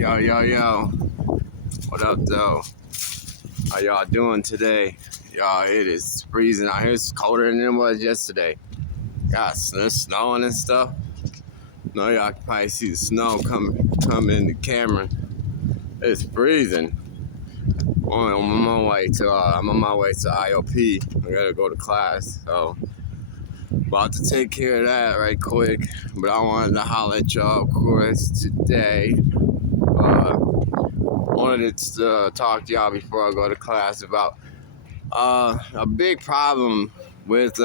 Yo, yo, yo. What up, though? How y'all doing today? Y'all, it is freezing out here. It's colder than it was yesterday. Got snowing and stuff. No, y'all can probably see the snow come in the camera. It's freezing. I'm on my way to IOP. I gotta go to class, so about to take care of that right quick. But I wanted to holler at y'all, of course, today. Wanted to talk to y'all before I go to class about a big problem with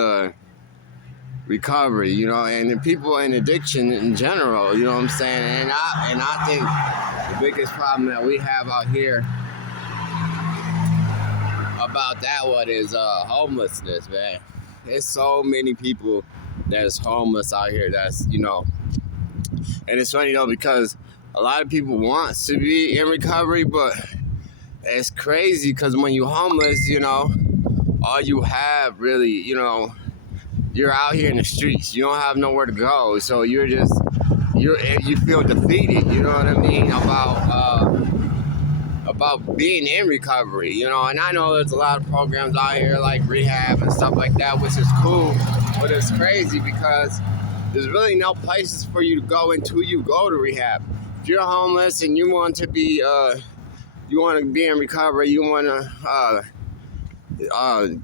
recovery, and the people in addiction in general, you know what I'm saying? And I think the biggest problem that we have out here about that one is homelessness, man. There's so many people that's homeless out here and it's funny though because a lot of people want to be in recovery, but it's crazy because when you're homeless, all you have really, you're out here in the streets. You don't have nowhere to go, so you feel defeated. You know what I mean about being in recovery. And I know there's a lot of programs out here like rehab and stuff like that, which is cool, but it's crazy because there's really no places for you to go until you go to rehab. If you're homeless and you want to be in recovery, you want to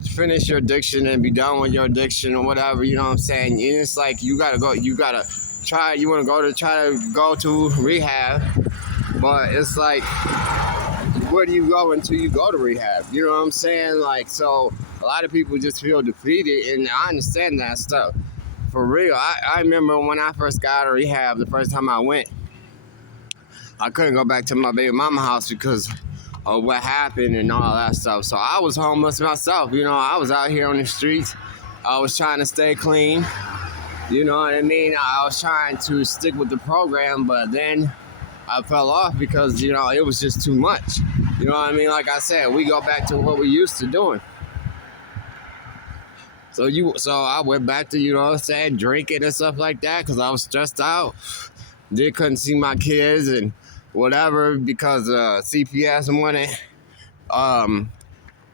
finish your addiction and be done with your addiction or whatever, you know what I'm saying? And it's like you want to try to go to rehab, but it's like, where do you go until you go to rehab? You know what I'm saying? Like, so a lot of people just feel defeated, and I understand that stuff. For real, I remember when I first got out of rehab, the first time I went, I couldn't go back to my baby mama house because of what happened and all that stuff. So I was homeless myself. I was out here on the streets. I was trying to stay clean. You know what I mean? I was trying to stick with the program, but then I fell off because, it was just too much. You know what I mean? Like I said, we go back to what we used to doing. So I went back to, drinking and stuff like that because I was stressed out. Couldn't see my kids and whatever because CPS wanted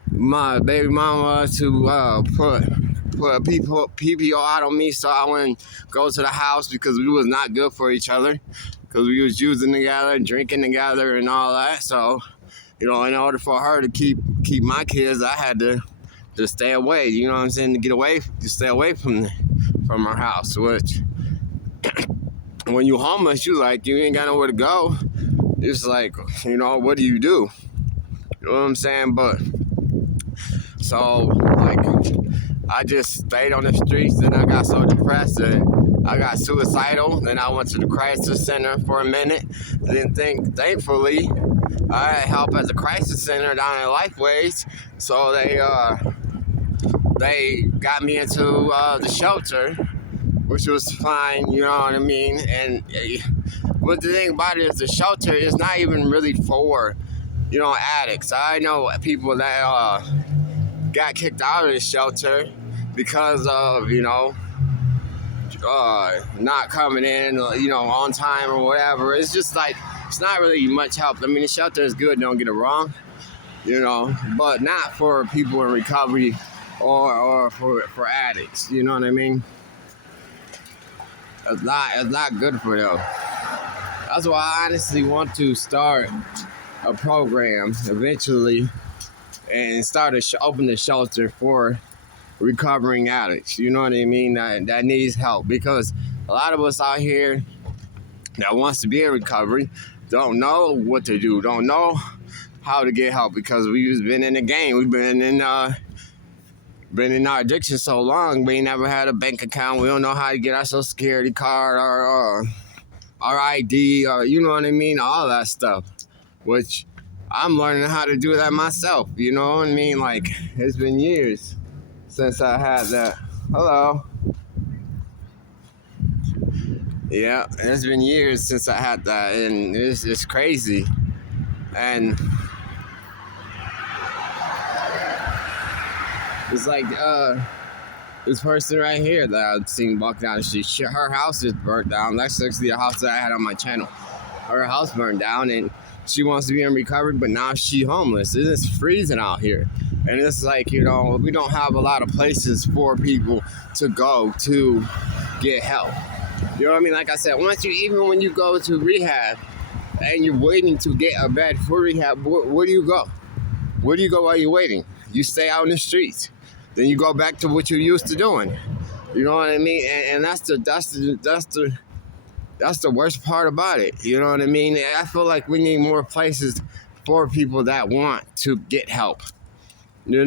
my baby mama to put PPO out on me, so I wouldn't go to the house because we was not good for each other because we was using together, drinking together, and all that. So, in order for her to keep my kids, I had to stay away. You know what I'm saying? To stay away from our house. Which, when you homeless, you ain't got nowhere to go. It's like, what do? You know what I'm saying? But so I just stayed on the streets, and I got so depressed that I got suicidal. Then I went to the crisis center for a minute. Then thankfully, I had help at the crisis center down in Lifeways. So they got me into the shelter, which was fine, you know what I mean? And but the thing about it is the shelter is not even really for, addicts. I know people that got kicked out of the shelter because of, not coming in, on time or whatever. It's just it's not really much help. I mean, the shelter is good, don't get it wrong, but not for people in recovery or for addicts, you know what I mean? It's not good for them. That's why I honestly want to start a program eventually and open the shelter for recovering addicts. You know what I mean? That needs help, because a lot of us out here that wants to be in recovery don't know what to do, don't know how to get help, because we've been in the game. We've been in our addiction so long, we never had a bank account. We don't know how to get our social security card or our ID, or you know what I mean, all that stuff, which I'm learning how to do that myself. You know what I mean? It's been years since I had that. Hello. Yeah, it's been years since I had that, and it's crazy. And it's like this person right here that I've seen walk down the street. Her house is burnt down. That's actually the house that I had on my channel. her house burned down, and she wants to be in recovery, but now she homeless. It is freezing out here. And it's like, we don't have a lot of places for people to go to get help. You know what I mean? Like I said, even when you go to rehab and you're waiting to get a bed for rehab, where do you go? Where do you go while you're waiting? You stay out in the streets. Then you go back to what you're used to doing. You know what I mean? And that's the worst part about it. You know what I mean? I feel like we need more places for people that want to get help. We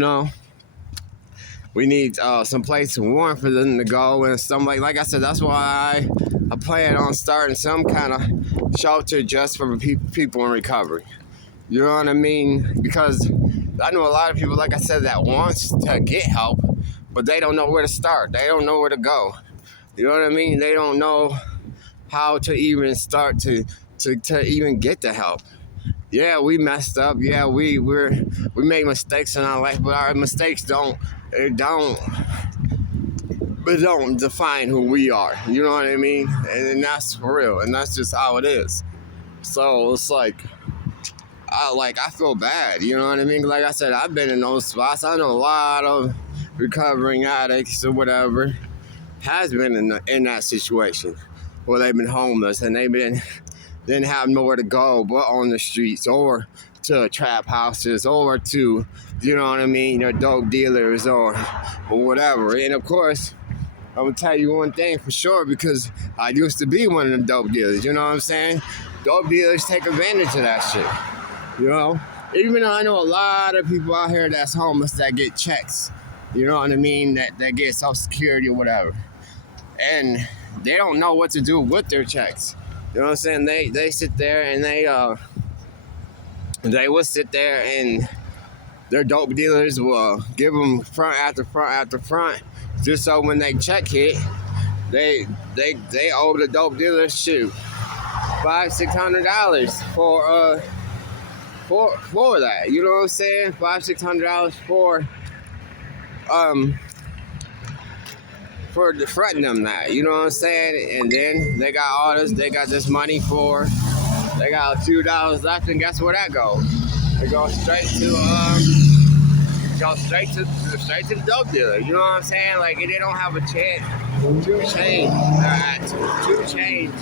need some place warm for them to go and stuff like I said. That's why I plan on starting some kind of shelter just for people in recovery. You know what I mean? Because I know a lot of people, like I said, that wants to get help, but they don't know where to start. They don't know where to go. You know what I mean? They don't know how to even start to even get the help. Yeah, we messed up. Yeah, we made mistakes in our life, but our mistakes don't define who we are. You know what I mean? And that's for real. And that's just how it is. So it's like I feel bad. You know what I mean? Like I said, I've been in those spots. I know a lot of recovering addicts or whatever has been in that situation where they've been homeless and didn't have nowhere to go but on the streets or to trap houses or to, you know what I mean, dope dealers or whatever. And of course, I'm gonna tell you one thing for sure, because I used to be one of the dope dealers. You know what I'm saying? Dope dealers take advantage of that shit. Even though I know a lot of people out here that's homeless that get checks. You know what I mean? That get Social Security or whatever, and they don't know what to do with their checks. You know what I'm saying? They sit there and they will sit there and their dope dealers will give them front after front after front, just so when they check hit, they owe the dope dealers $500-$600 for that. You know what I'm saying? $500-$600 for defrauding them that, you know what I'm saying? And then they got this money they got a few dollars left, and guess where that goes? It goes straight to the dope dealer. You know what I'm saying? Like, they don't have a chance to change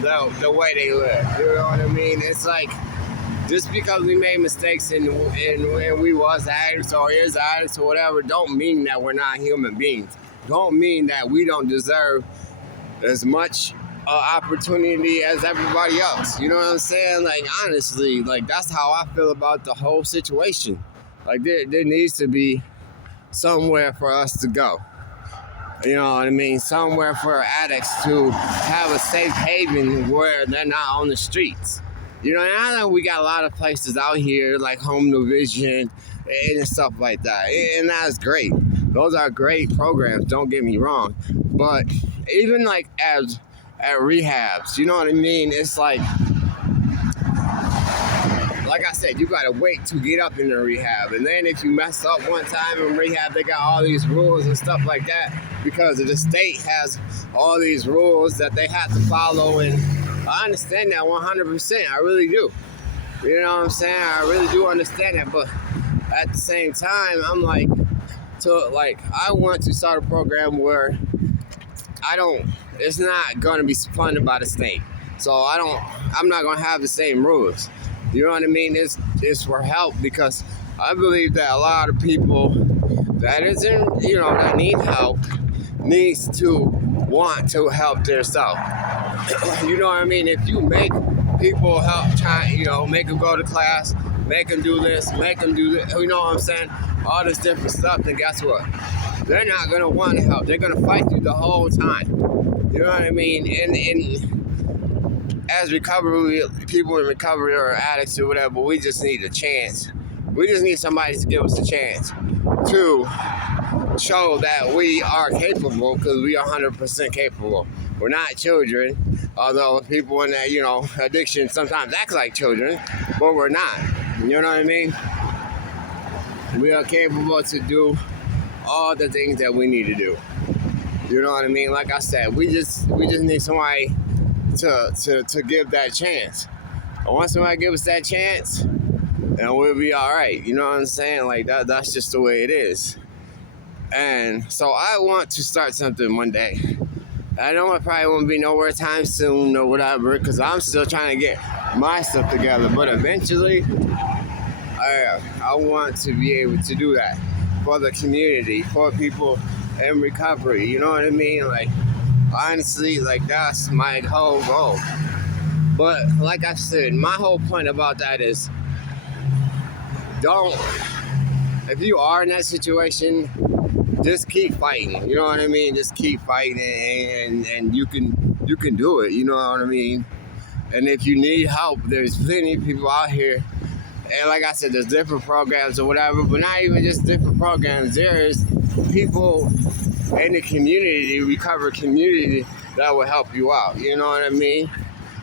the way they live. You know what I mean? It's like, just because we made mistakes and we was addicts or is addicts or whatever, don't mean that we're not human beings. Don't mean that we don't deserve as much opportunity as everybody else. You know what I'm saying? Like, honestly, like, that's how I feel about the whole situation. Like, there needs to be somewhere for us to go. You know what I mean? Somewhere for addicts to have a safe haven where they're not on the streets. You know, and I know we got a lot of places out here like Home Division and stuff like that. And that's great. Those are great programs, don't get me wrong. But even like at rehabs, you know what I mean? It's like I said, you gotta wait to get up in the rehab. And then if you mess up one time in rehab, they got all these rules and stuff like that because the state has all these rules that they have to follow. And I understand that 100%. I really do. You know what I'm saying? I really do understand that. But at the same time, I'm like, I want to start a program where it's not going to be funded by the state. So I'm not going to have the same rules. You know what I mean? It's for help, because I believe that a lot of people that that need help needs to want to help themselves. You know what I mean? If you make people make them go to class, make them do this, make them do that, you know what I'm saying? All this different stuff, then guess what? They're not going to want to help. They're going to fight you the whole time. You know what I mean? And as people in recovery or addicts or whatever, we just need a chance. We just need somebody to give us a chance to show that we are capable, because we are 100% capable. We're not children, although people in that, addiction sometimes act like children, but we're not. You know what I mean? We are capable to do all the things that we need to do. You know what I mean? Like I said, we just need somebody to give that chance. And once somebody gives us that chance, then we'll be all right. You know what I'm saying? Like that's just the way it is. And so I want to start something one day. I know it probably won't be nowhere time soon or whatever, because I'm still trying to get my stuff together. But eventually, I want to be able to do that for the community, for people in recovery. You know what I mean? Like, honestly, like that's my whole goal. But like I said, my whole point about that is if you are in that situation, just keep fighting. You know what I mean? Just keep fighting, and you can do it. You know what I mean? And if you need help, there's plenty of people out here. And like I said, there's different programs or whatever, but not even just different programs. There's people in the community, recovery community, that will help you out. You know what I mean?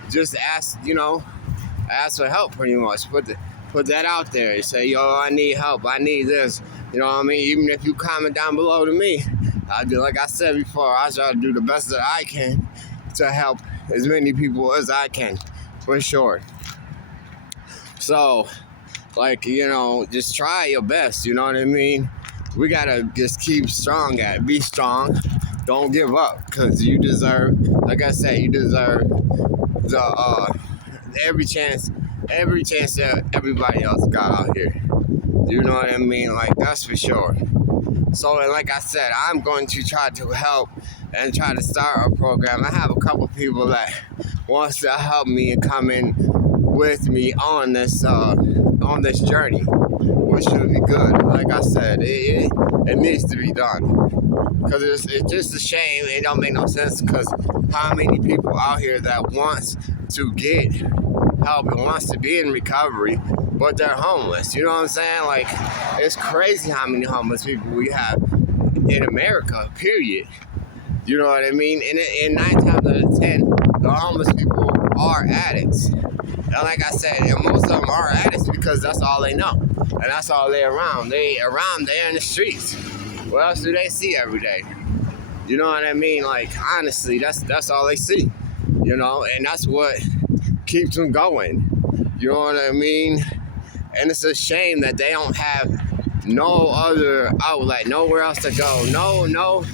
Just ask for help pretty much. Put that out there. You say, yo, I need help. I need this. You know what I mean? Even if you comment down below to me, I do, like I said before, I try to do the best that I can to help as many people as I can, for sure. So, like, just try your best. You know what I mean? We gotta just keep strong at it. Be strong. Don't give up, because you deserve, like I said, you deserve the every chance that everybody else got out here. You know what I mean? Like, that's for sure. So, and like I said, I'm going to try to help and try to start a program. I have a couple people that wants to help me and come in with me on this journey, which should be good. Like I said, it needs to be done, because it's just a shame. It don't make no sense, because how many people out here that wants to get help and wants to be in recovery, but they're homeless. You know what I'm saying? Like, it's crazy how many homeless people we have in America, period. You know what I mean? And 9 times out of 10, the homeless people are addicts. And like I said, and most of them are addicts because that's all they know. And that's all they're around. They're in the streets. What else do they see every day? You know what I mean? Like, honestly, that's all they see. And that's what keeps them going. You know what I mean? And it's a shame that they don't have no other outlet, nowhere else to go, no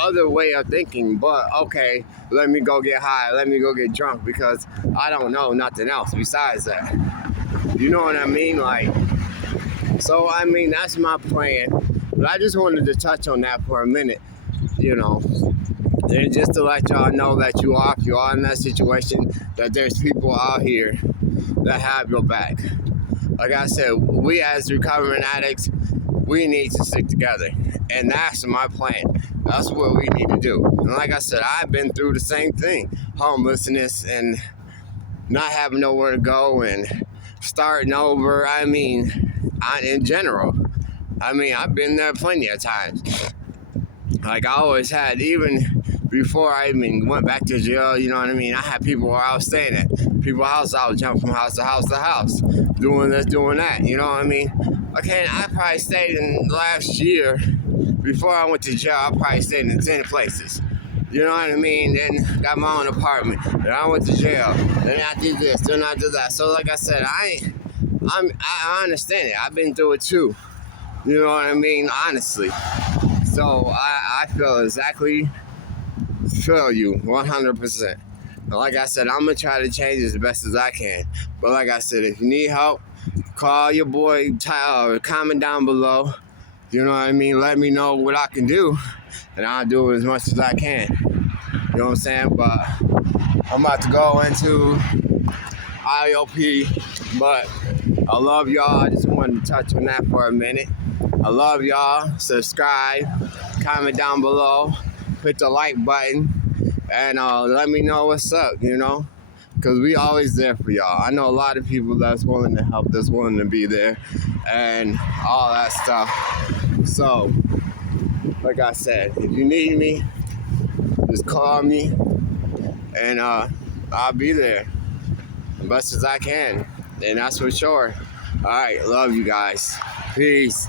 other way of thinking but, okay, let me go get high, let me go get drunk, because I don't know nothing else besides that. You know what I mean? Like, so I mean, that's my plan. But I just wanted to touch on that for a minute, and just to let y'all know that if you are in that situation, that there's people out here that have your back. Like I said, we as recovering addicts, we need to stick together. And that's my plan. That's what we need to do. And like I said, I've been through the same thing. Homelessness and not having nowhere to go and starting over. I mean, in general. I mean, I've been there plenty of times. Like, I always had, even before I even went back to jail, you know what I mean? I had people where I was staying at. People's house, I would jump from house to house to house, doing this, doing that, you know what I mean? Okay, I probably stayed in last year, before I went to jail, I probably stayed in 10 places. You know what I mean? Then got my own apartment. Then I went to jail. Then I did this. Then I did that. So like I said, I understand it. I've been through it too. You know what I mean? Honestly. So I feel you 100%. But like I said, I'm going to try to change as best as I can. But like I said, if you need help, call your boy Tyler, comment down below. You know what I mean? Let me know what I can do, and I'll do it as much as I can. You know what I'm saying? But I'm about to go into IOP, but I love y'all. I just wanted to touch on that for a minute. I love y'all. Subscribe, comment down below, hit the like button, and let me know what's up, because we always there for y'all. I know a lot of people that's willing to help, that's willing to be there, and all that stuff. So, like I said, if you need me, just call me, and I'll be there as best as I can, and that's for sure. All right, love you guys. Peace.